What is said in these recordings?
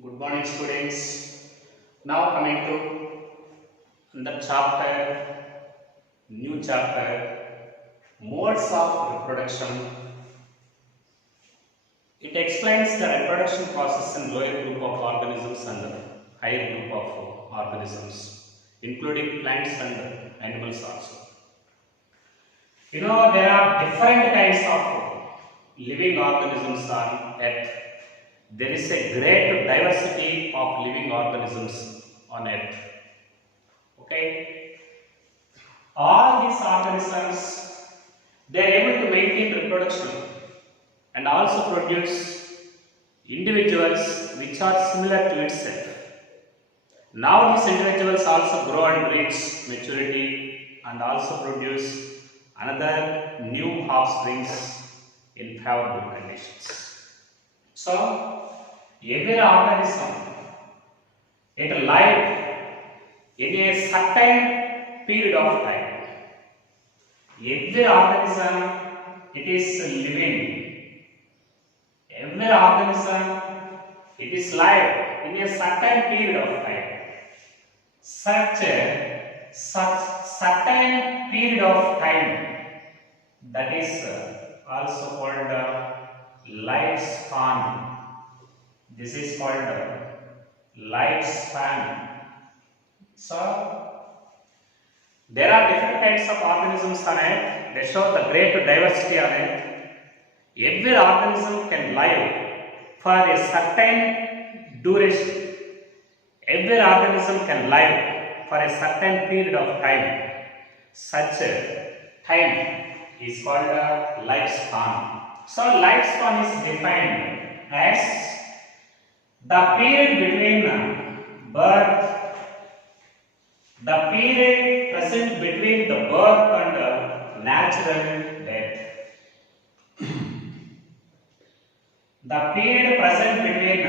Good morning, students. Now coming to the chapter, new chapter, modes of reproduction. It explains the reproduction process in lower group of organisms and higher group of organisms, including plants and animals also. There are different kinds of living organisms on Earth. There is a great diversity of living organisms on Earth. Okay, all these organisms, they are able to maintain reproduction and also produce individuals which are similar to itself. Now these individuals also grow and reach maturity and also produce another new offsprings in favorable conditions. So every organism, it lives in a certain period of time. Every organism, it is living. Every organism, it is live in a certain period of time. Such certain period of time, that is also called lifespan. This is called lifespan. So there are different kinds of organisms on Earth. They show the great diversity on Earth. Every organism can live for a certain duration. Every organism can live for a certain period of time. Such time is called a lifespan. So lifespan is defined as the period between birth, the period present between the birth and natural death. The period present between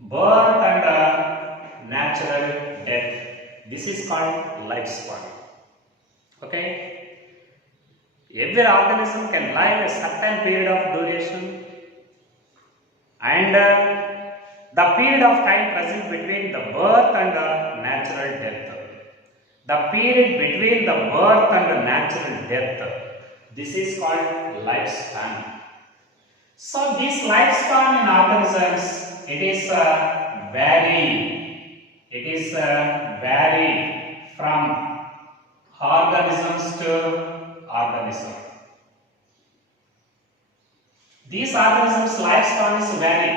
birth and natural death. This is called lifespan. Okay? Every organism can live a certain period of duration, and the period of time present between the birth and the natural death. The period between the birth and the natural death. This is called lifespan. So this lifespan in organisms, it is vary. It is vary from organisms to organism. These organisms' lifespan is vary.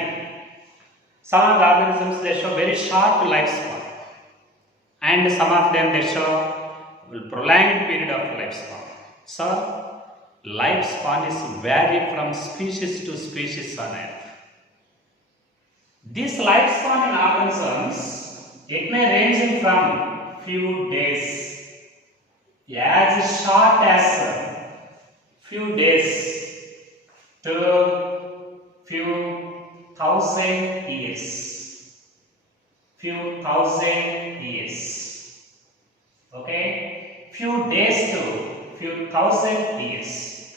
Some of the organisms, they show very short lifespan, and some of them they show prolonged period of lifespan. So lifespan is vary from species to species on Earth. This lifespan in organisms, it may range from few days, as short as few days to few thousand years. Few thousand years. Okay? Few days to few thousand years.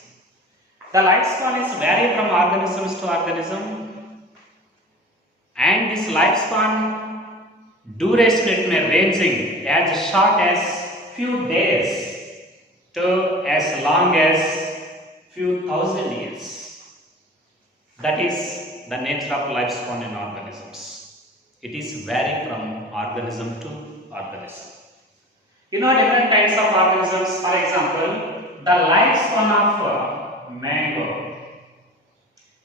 The lifespan is vary from organisms to organism, and this lifespan duration, it may ranging as short as few days to as long as few thousand years. That is the nature of lifespan in organisms. It is vary from organism to organism. Different kinds of organisms. For example, the lifespan of mango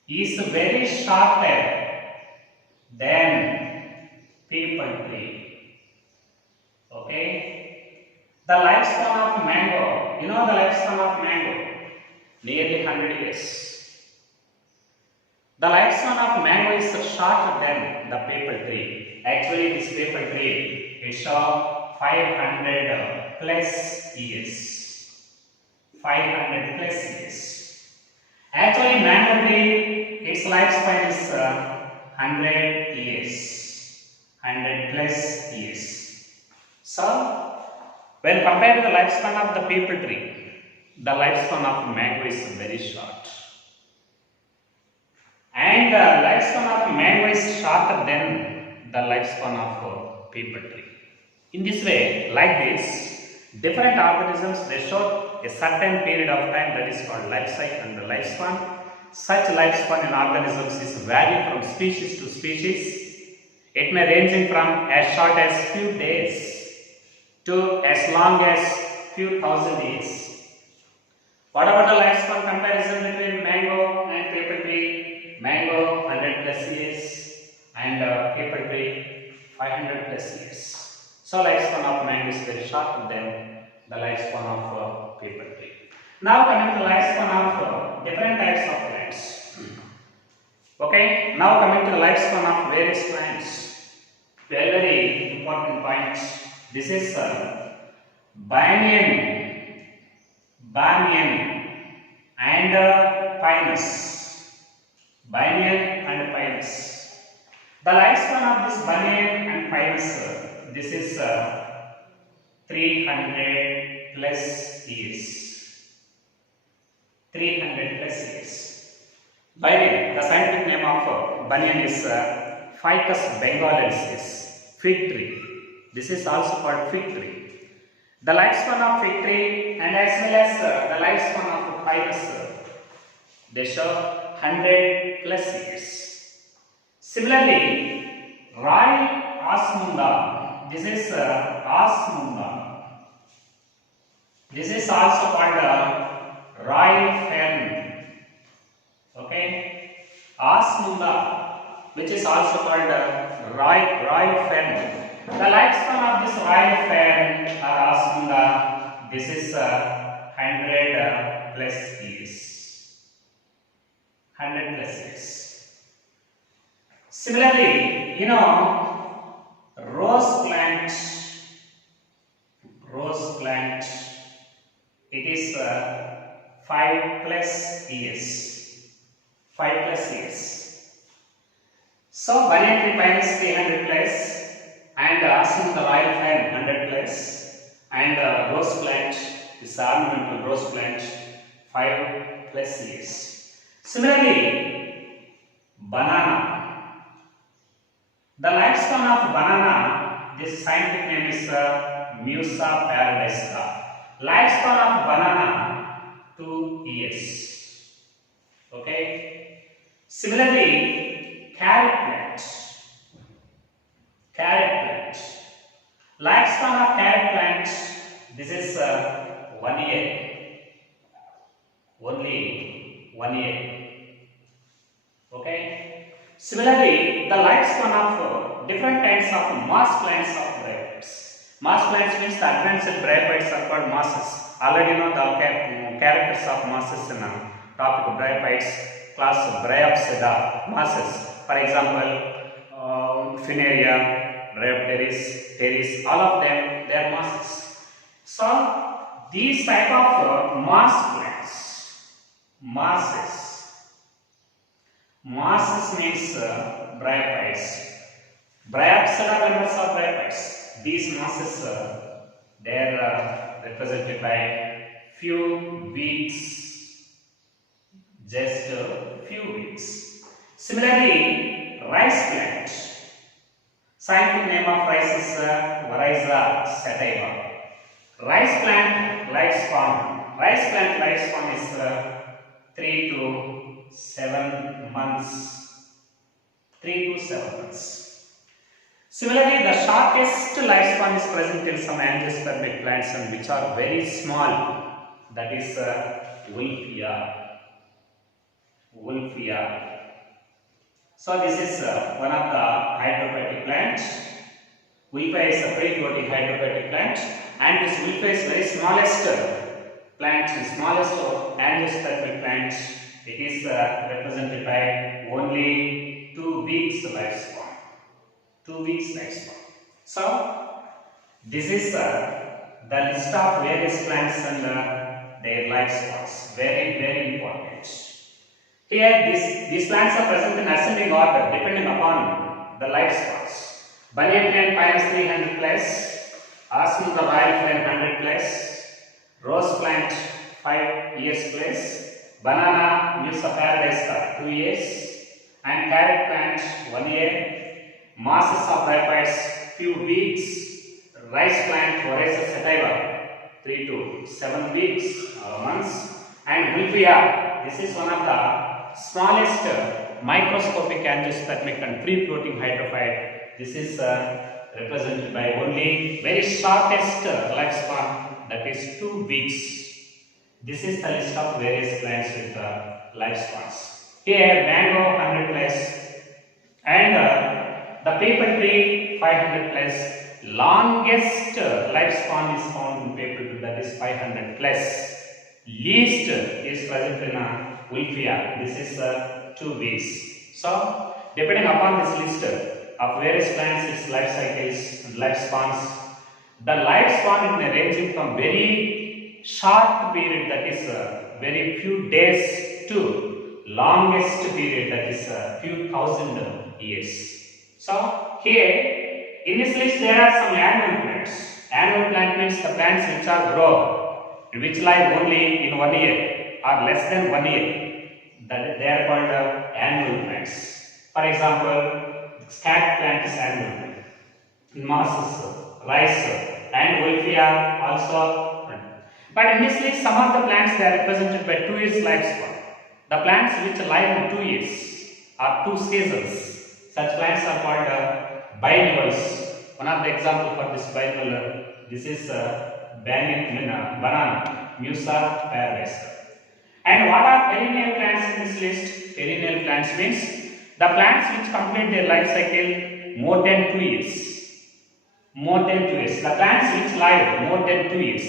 is very shorter than people tree. Okay? The lifespan of mango, the lifespan of mango, nearly 100 years. The lifespan of mango is shorter than the maple tree. Actually, this maple tree is 500 plus years. 500 plus years. Actually, mango tree, its lifespan is 100 years. 100 plus years. So, when compared to the lifespan of the maple tree, the lifespan of mango is very short. And the lifespan of mango is shorter than the lifespan of people tree. In this way, like this, different organisms they show a certain period of time that is called life cycle and the lifespan. Such lifespan in organisms is vary from species to species. It may ranging from as short as few days to as long as few thousand years. What about the lifespan comparison between mango and paper tree? Mango 100 plus years and paper tree 500 plus years. So lifespan of mango is very shorter than the lifespan of paper tree. Now coming to the lifespan of different types of plants. Okay, now coming to the lifespan of various plants. Very very important point. This is banyan and pinus. Banyan and pinus. The lifespan of this banyan and pinus, this is 300 plus years. 300 plus years. Banyan, the scientific name of banyan is Ficus bengalensis, fig tree. This is also called fig tree. The lifespan of fig tree and as well as the lifespan of pinus, they show 100 plus years. Similarly, Rai osmunda, this is osmunda. This is also called Rai fern. Okay, osmunda, which is also called Rai fern. The lifespan of this Rai fern or osmunda, this is 100 plus years. 100 plus years. Similarly, rose plant, it is 5 plus years. 5 plus years. So, banyan tree pinus 300 plus and osmunda royal fern 100 plus and rose plant, this ornamental rose plant 5 plus years. Similarly, banana. The lifespan of banana, this scientific name is Musa paradisica. Lifespan of banana 2 years. Okay. Similarly, carrot plant. Lifespan of carrot plant, this is 1 year. Only 1 year. Okay. Similarly, the lifespan of different kinds of moss plants of bryophytes. Moss plants means the advanced bryophytes are called mosses. Already know the characters of mosses in the topic of bryophytes, class of Bryopsida, mosses. For example, Funaria, Bryopteris, Teris, all of them they are mosses. So these type of moss plants, mosses means bryophytes. Bryopsida members of bryophytes. These mosses they are represented by few weeks, just few weeks. Similarly, rice plant. Scientific name of rice is Variza sativa. Rice plant lifespan is 3 to 7 months. 3 to 7 months. Similarly, the shortest lifespan is present in some angiospermic plants and which are very small. That is Wolffia. So this is one of the hydropathic plants. Wolffia is a pretty hydropathic plant, and this Wolffia is very smallest plant, smallest angiospermic plant. It is represented by only 2 weeks lifespan. 2 weeks lifespan. So this is the list of various plants and their lifespans. Very important. Here these plants are present in ascending order depending upon the lifespans. Banyan tree and pinus 300 plus, osmunda royal fern 100 plus, rose plant 5 years plus, banana Musa paradisica 2 years, and carrot plant 1 year, masses of brachyphytes few weeks, rice plant Oryza sativa 3 to 7 weeks or months, and Wilfia. This is one of the smallest microscopic angiospermic and free floating hydrophyte. This is represented by only very shortest lifespan, that is 2 weeks. This is the list of various plants with lifespans. Here mango 100 plus and the paper tree 500 plus. Longest lifespan is found in paper tree, that is 500 plus. Least is present in Wilfia. This is 2 weeks. So depending upon this list of various plants, its life cycles and lifespans, the lifespan is ranging from very short period, that is very few days, to longest period, that is few thousand years. So here in this list there are some annual plants. Annual plant means the plants which are grow, which live only in 1 year or less than 1 year. That they are called annual plants. For example, scat plant is annual plant. Mosses, rice, and Wilfia also. But in this list, some of the plants they are represented by 2 years lifespan. The plants which live in 2 years or 2 seasons, such plants are called biennials. One of the example for this biennial, this is banana, Musa paradise. And what are perennial plants in this list? Perennial plants means the plants which complete their life cycle more than 2 years. More than 2 years. The plants which live more than 2 years,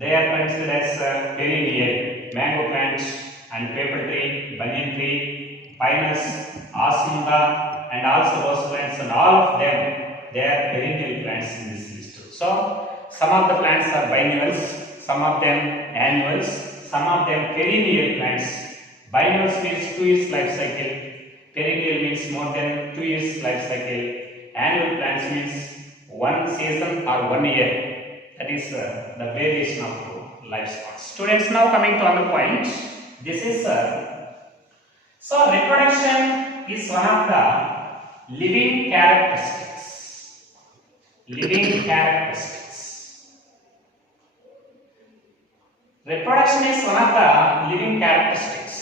they are considered as perennial. Mango plants and paper tree, banyan tree, pinus, osmunda, and also rose plants, and all of them, they are perennial plants in this list. So some of the plants are biennials, some of them annuals, some of them perennial plants. Biennials means 2 years life cycle, perennial means more than 2 years life cycle, annual plants means 1 season or 1 year. That is the variation of lifespan. Students, now coming to another point. This is so reproduction is one of the living characteristics. Living characteristics. Reproduction is one of the living characteristics.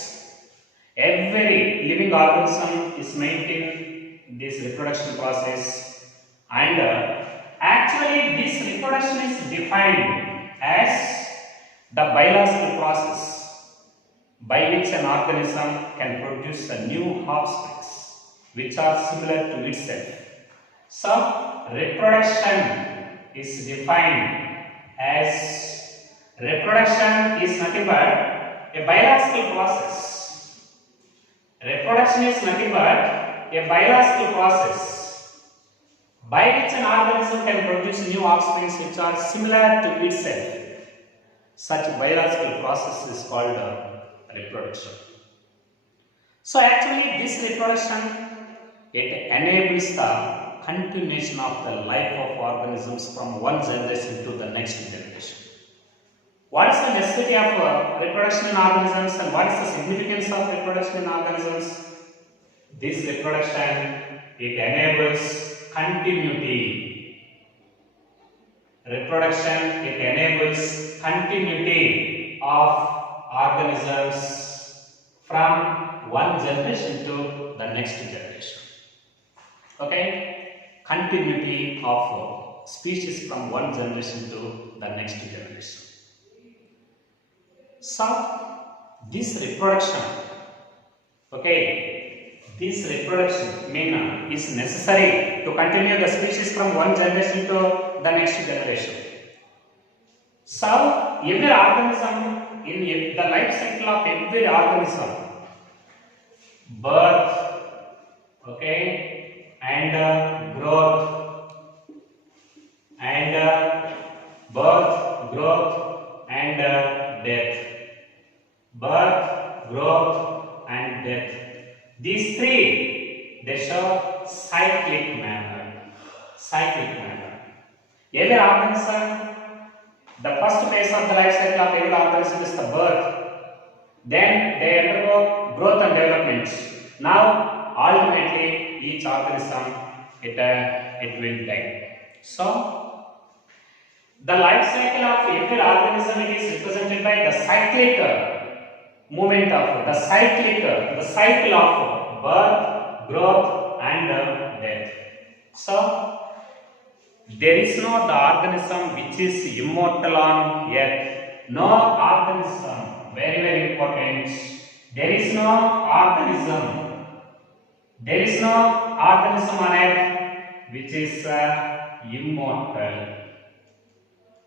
Every living organism is maintaining this reproduction process, and actually this reproduction is defined as the biological process by which an organism can produce a new offsprings which are similar to itself. So reproduction is defined as, reproduction is nothing but a biological process. Reproduction is nothing but a biological process by which an organism can produce new offsprings which are similar to itself. Such biological process is called reproduction. So actually this reproduction, it enables the continuation of the life of organisms from one generation to the next generation. What is the necessity of reproduction in organisms, and what is the significance of reproduction in organisms? This reproduction, it enables continuity. Reproduction, it enables continuity of organisms from one generation to the next generation. Okay? Continuity of species from one generation to the next generation. So, this reproduction, okay, this reproduction is necessary to continue the species from one generation to the next generation. So, every organism, in the life cycle of every organism, birth, okay, and growth, and birth, growth, and death. Birth, growth, and death. These three, they show cyclic manner. Cyclic manner. Every organism, the first phase of the life cycle of every organism is the birth. Then they undergo growth and development. Now, ultimately, each organism it will die. So, the life cycle of every organism is represented by the cyclic movement of the cycle of birth, growth, and death. So, there is no the organism which is immortal on earth. No organism, very very important. There is no organism. There is no organism on earth which is immortal.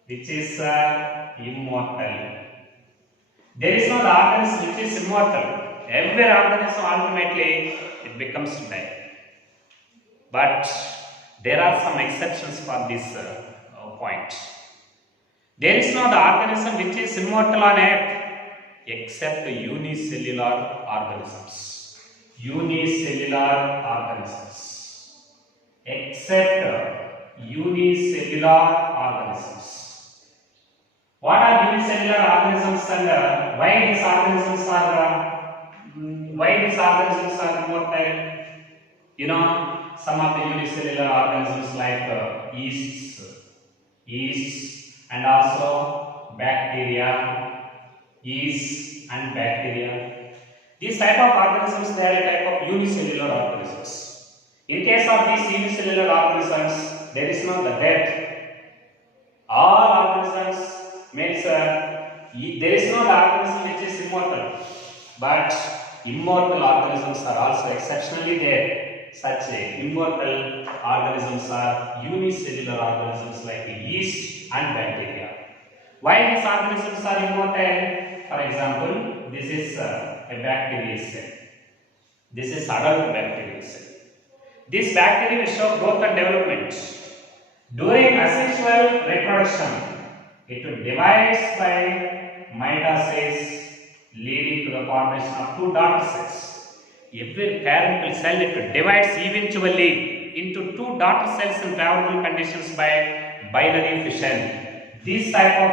Which is immortal. There is no the organism which is immortal. Every organism ultimately it becomes dead. But there are some exceptions for this point. There is no the organism which is immortal on earth except unicellular organisms. Unicellular organisms. Except unicellular organisms. What are unicellular organisms and why these organisms are immortal? You know, some of the unicellular organisms like yeasts and also bacteria, yeast and bacteria. These type of organisms, they are a type of unicellular organisms. In case of these unicellular organisms, there is no the death. All organisms means there is no organism which is immortal, but immortal organisms are also exceptionally there. Such immortal organisms are unicellular organisms like yeast and bacteria. Why these organisms are immortal? For example, this is a bacterial cell. This is adult bacterial cell. This bacteria will show growth and development. During asexual reproduction, it divides by mitosis, leading to the formation of two daughter cells. Every parental cell it divides eventually into two daughter cells in favorable conditions by binary fission. This type of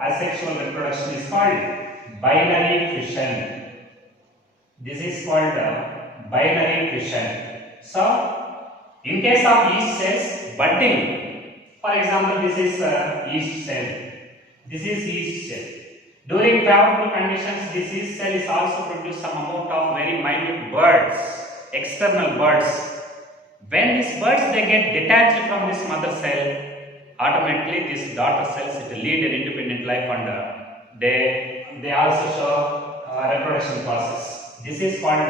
asexual reproduction is called binary fission. This is called binary fission. So, in case of yeast cells, budding. For example, this is yeast cell. This is yeast cell. During favorable conditions, this yeast cell is also produce some amount of very minute buds, external buds. When these buds they get detached from this mother cell, automatically these daughter cells it lead an independent life and they also show reproduction process. This is called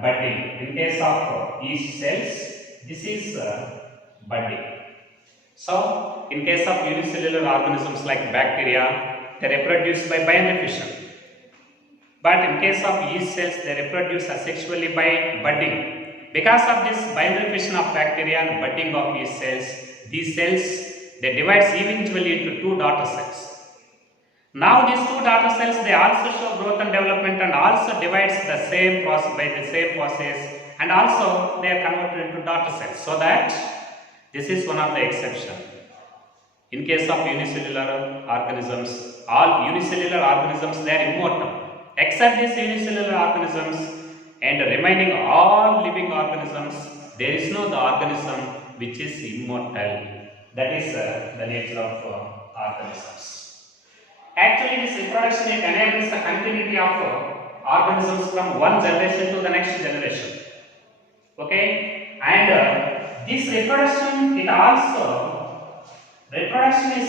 budding. In case of yeast cells, this is budding. So, in case of unicellular organisms like bacteria, they reproduce by binary fission. But in case of yeast cells, they reproduce asexually by budding. Because of this binary fission of bacteria and budding of yeast cells, these cells they divide eventually into two daughter cells. Now these two daughter cells they also show growth and development and also divides the same process by the same process and also they are converted into daughter cells. So that this is one of the exceptions. In case of unicellular organisms, all unicellular organisms they are immortal. Except these unicellular organisms and remaining all living organisms, there is no the organism which is immortal. That is the nature of organisms. Actually, this reproduction it enables the continuity of organisms from one generation to the next generation. Okay, and this reproduction is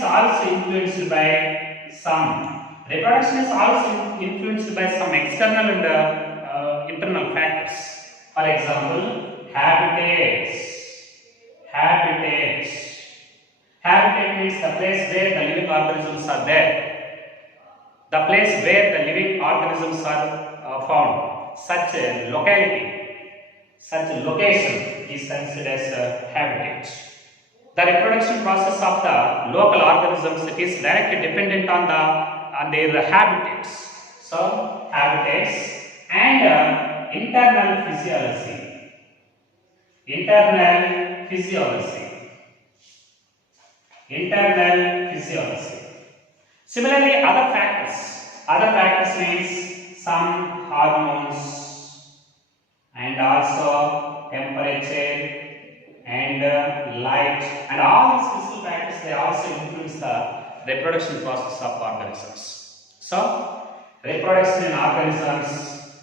also influenced by some. Reproduction is also influenced by some external and internal factors. For example, habitats. Habitat means the place where the living organisms are there. The place where the living organisms are found. Such a locality, such a location is considered as a habitat. The reproduction process of the local organisms it is directly dependent on their habitats. So, habitats and internal physiology. Internal physiology. Similarly, other factors means some hormones and also temperature and light, and all these physical factors, they also influence the reproduction process of organisms. So reproduction in organisms,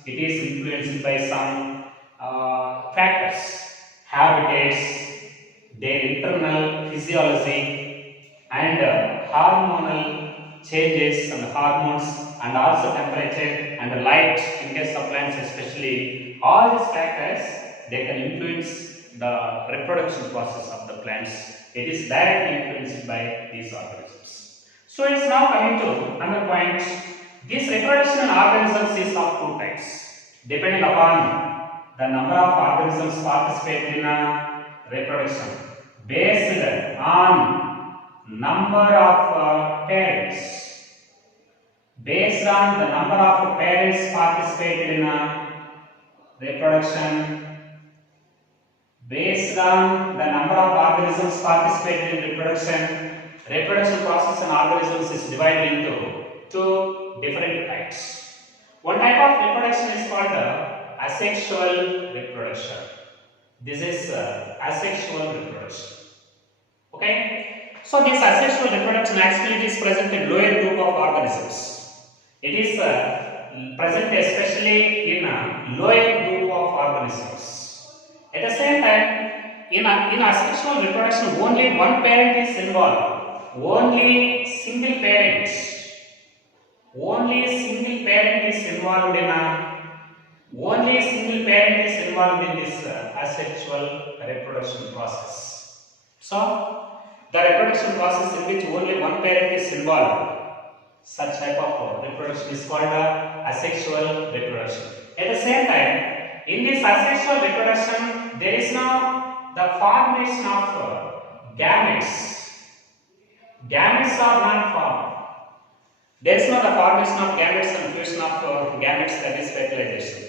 it is influenced by some factors, habitats, their internal physiology, and hormonal changes and hormones, and also temperature and light in case of plants especially. All these factors, they can influence the reproduction process of the plants. It is directly influenced by these organisms. So it's now coming to another point. This reproduction in organisms is of two types, depending upon the number of organisms participating in a reproduction, based on number of parents. Based on the number of parents participated in a reproduction, based on the number of organisms participated in reproduction process in organisms is divided into two different types. One type of reproduction is called asexual reproduction. This is asexual reproduction. Okay. So this asexual reproduction actually is present in lower group of organisms. It is present especially in a lower group of organisms. At the same time, in asexual reproduction, only one parent is involved. Only single parent is involved in this asexual reproduction process. So the reproduction process in which only one parent is involved, such type of reproduction is called asexual reproduction. At the same time, in this asexual reproduction, there is now the formation of gametes. Gametes are not formed. There is no the formation of gametes and fusion of gametes, that is fertilization.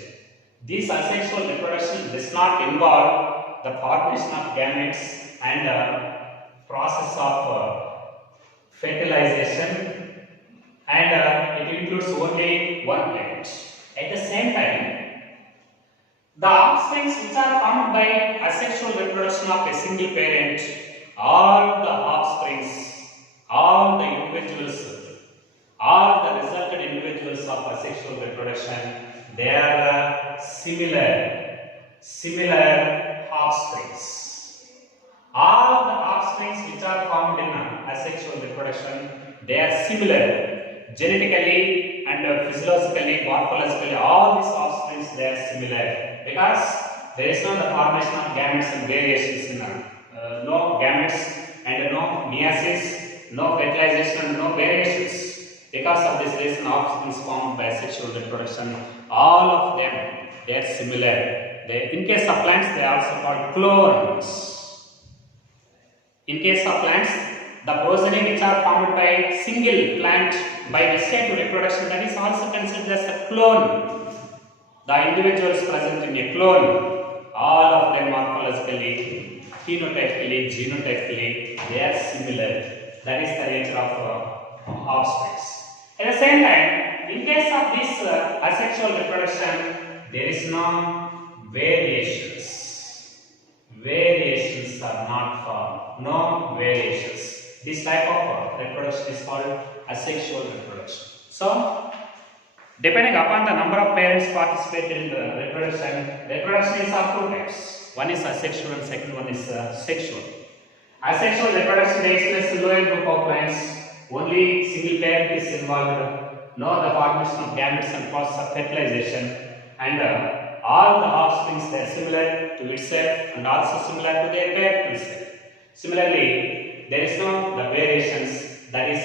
This asexual reproduction does not involve the formation of gametes and process of fertilization, and it includes only one parent. At the same time, the offsprings which are formed by asexual reproduction of a single parent, all the offsprings, all the individuals, all the resultant individuals of asexual reproduction, they are similar offsprings. All the offsprings which are formed in asexual reproduction, they are similar genetically and physiologically, morphologically. All these offsprings, they are similar because there is no the formation of gametes and variations in no gametes and no meiosis, no fertilization and no variations. Because of this reason, offspring formed by sexual reproduction, all of them, they are similar. In case of plants, they are also called clones. In case of plants, the progeny which are formed by single plant by vegetative reproduction, that is also considered as a clone. The individuals present in a clone, all of them morphologically, phenotypically, genotypically, they are similar. That is the nature of offspring. At the same time, in case of this asexual reproduction, there is no variations. Variations are not found. No variations. This type of reproduction is called asexual reproduction. So, depending upon the number of parents participated in the reproduction is of two types. One is asexual and second one is sexual. Asexual reproduction takes place in lower group of plants. Only single parent is involved. No the formation of gametes and process of fertilization, and all the offsprings, they are similar to itself and also similar to their parent itself. Similarly, there is no the variations, that is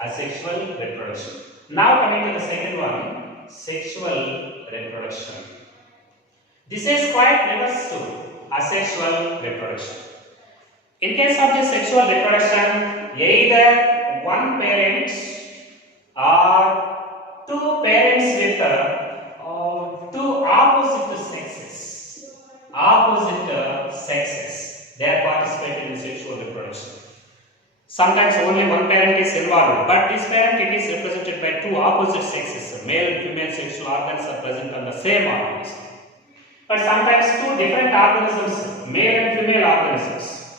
asexual reproduction. Now coming to the second one, sexual reproduction. This is quite reverse to asexual reproduction. In case of the sexual reproduction, either one parent or two parents with two opposite sexes. They are participating in sexual reproduction. Sometimes only one parent is involved, but this parent it is represented by two opposite sexes. Male and female sexual organs are present on the same organism. But sometimes two different organisms, male and female organisms,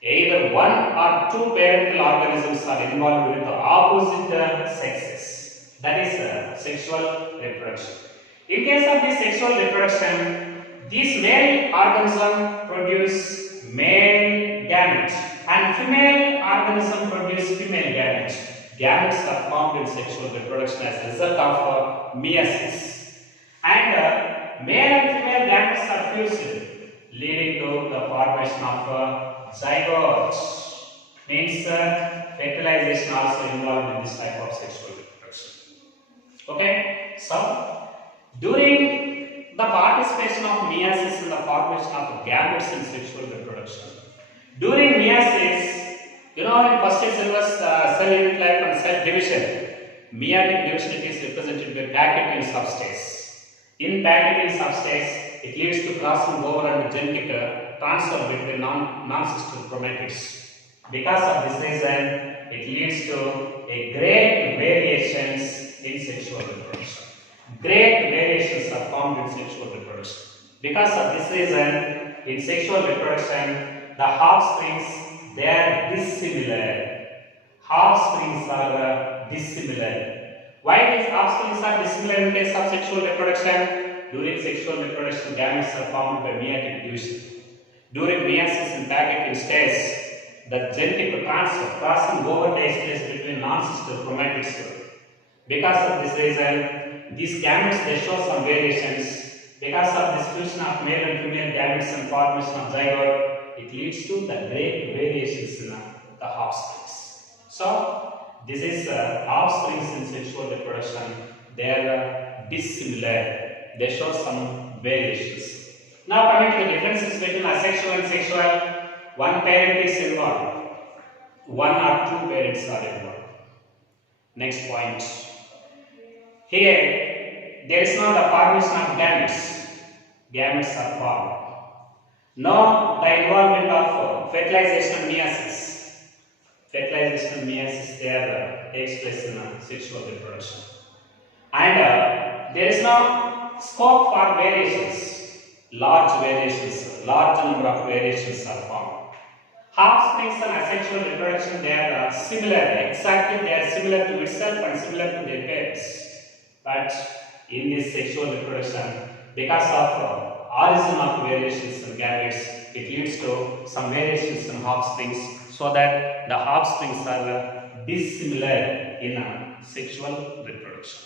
either one or two parental organisms are involved with the opposite sexes. That is sexual reproduction. In case of this sexual reproduction, these male organism produce male gametes and female organism produce female gametes. Gametes are formed in sexual reproduction as a result of meiosis. And male and female gametes are fused, leading to the formation of zygotes. Means fertilization also involved in this type of sexual reproduction. Okay, so during the participation of meiosis in the formation of gametes in sexual reproduction, during meiosis, in first cell unit life and cell division, meiotic division is represented by packet in subspace. In packet in subspace, it leads to crossing over and genetic transfer between non-sister chromatids. Because of this reason, it leads to a great variations in sexual reproduction. Great variations are found in sexual reproduction. Because of this reason, in sexual reproduction, the offsprings, they are dissimilar. Offsprings are dissimilar. Why these offsprings are dissimilar in case of sexual reproduction? During sexual reproduction, gametes are formed by meiotic division. During meiosis in packet stage, the genetic transfer crossing over takes place between non-sister chromatids. Because of this reason, these gametes they show some variations. Because of this fusion of male and female gametes and formation of zygote, it leads to the great variations in the offsprings. So, this is offsprings in sexual reproduction. They are dissimilar. They show some variations. Now coming to the differences between asexual and sexual, one parent is involved, one or two parents are involved. Next point. Here, there is no the formation of gametes. Gametes are formed. No the involvement of fertilization and meiosis. Fertilization and meiosis there takes place in sexual reproduction. And there is no scope for variations, large number of variations are formed. Offsprings and asexual reproduction, they are similar, exactly they are similar to itself and similar to their parents. But in this sexual reproduction, because of origin of variations in gametes, it leads to some variations in offsprings, so that the offsprings are dissimilar in sexual reproduction.